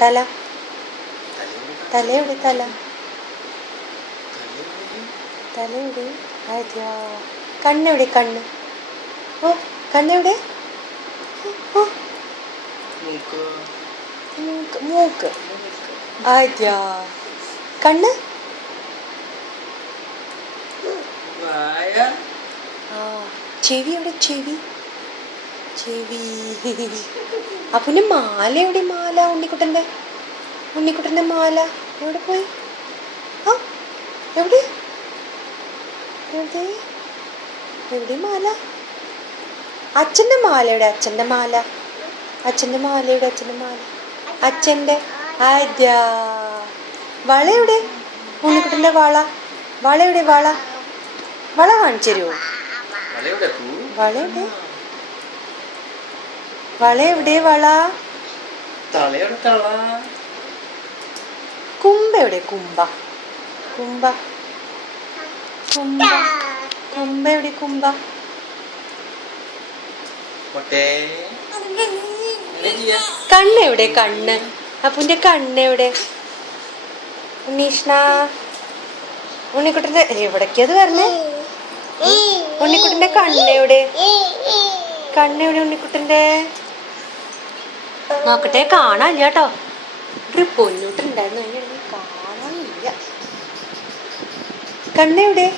തല തലയുടെ തല തലയുടെ ആദ്യ കണ്ണെവിടെ കണ്ണ് ഓ കണ്ണെവിടെ ഓ മൂക്ക് ആദ്യ കണ്ണ് ചെവി എവിടെ ചെവി ചെവി അപ്പുൻ്റെ മാല എവിടെ മാല ഉണ്ണിക്കുട്ടൻ്റെ മാല എവിടെ പോയി ആ എവിടെ എവിടെ എവിടെ മാല അച്ഛൻ്റെ മാല എവിടെ അച്ഛൻ്റെ മാല എവിടെ അച്ഛൻ്റെ മാല അച്ഛൻ്റെ ആദ്യ വള എവിടെ ഉണ്ണിക്കുട്ടൻ്റെ വള എവിടെ വള കാണിച്ചു തരുമോ വള എവിടെ കുമ്പ എവിടെ കുമ്പ എവിടെ കുമ്പ കണ്ണ് എവിടെ കണ്ണ് അപ്പുൻ്റെ കണ്ണ് എവിടെ ഉണ്ണീഷ്ണ ഉണ്ണിക്കുട്ടൻ്റെ എവിടേക്കത് വരണേ ഉണ്ണിക്കുട്ടൻ്റെ കണ്ണെവിടെ ഉണ്ണിക്കുട്ടൻ്റെ നോക്കട്ടെ കാണാനില്ല കേട്ടോ ഒരു പൊന്നൂട്ടുണ്ടായിരുന്നു അതിനാണെങ്കിൽ കാണാനില്ല കണ്ണെവിടെ